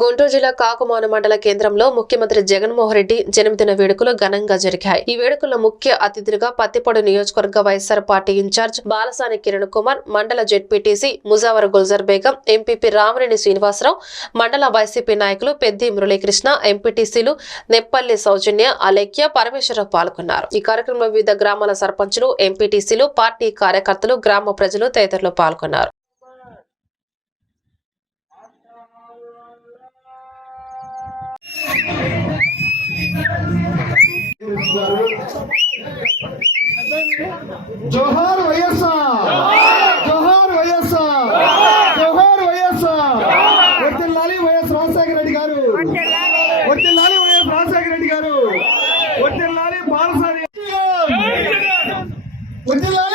గుంటూరు జిల్లా కాకుమాను మండల కేంద్రంలో ముఖ్యమంత్రి జగన్మోహన్ రెడ్డి జన్మదిన వేడుకలు ఘనంగా జరిగాయి. ఈ వేడుకల్లో ముఖ్య అతిథులుగా పత్తిపొడి నియోజకవర్గ YSR party incharge Balasani Kiran Kumar మండల జెడ్పీటీసీ ముజావర్ గుల్జర్ బేగం ఎంపీపీ రామరేణి శ్రీనివాసరావు మండల వైసీపీ నాయకులు పెద్ది మురళీకృష్ణ ఎంపీటీసీలు నెప్పల్లి సౌజన్య అలేఖ్య పరమేశ్వరరావు పాల్గొన్నారు. ఈ కార్యక్రమంలో వివిధ గ్రామాల సర్పంచులు ఎంపీటీసీలు పార్టీ కార్యకర్తలు గ్రామ ప్రజలు తదితరులు పాల్గొన్నారు. జోహార్ వైఎస్ఆర్. జోహార్ వైఎస్ఆర్. జోహార్ వైఎస్ఆర్. వర్తిల్లాలి వైఎస్ రాజశేఖర రెడ్డి గారు. వర్తిల్లాలి వైఎస్ రాజశేఖర రెడ్డి గారు. వర్తిల్లాలి బాలసారి వర్తిల్లాలి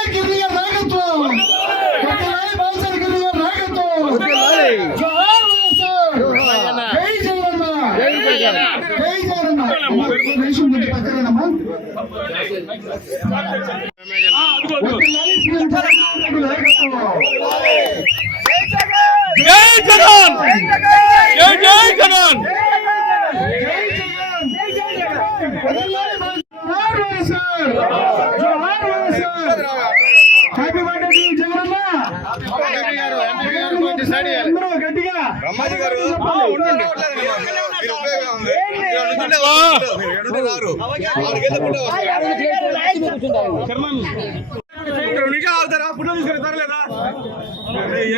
గట్టిగా రమ్మాజీ గారు ఉండండి.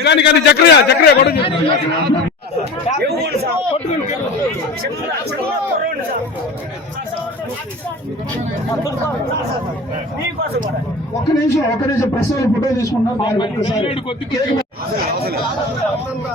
కానీ కానీ చక్రయ్య చక్రయ్య కొడు ఒక్క నిమిషం ఒక్క నిమిషం వాళ్ళు ఫోటో తీసుకుంటాం.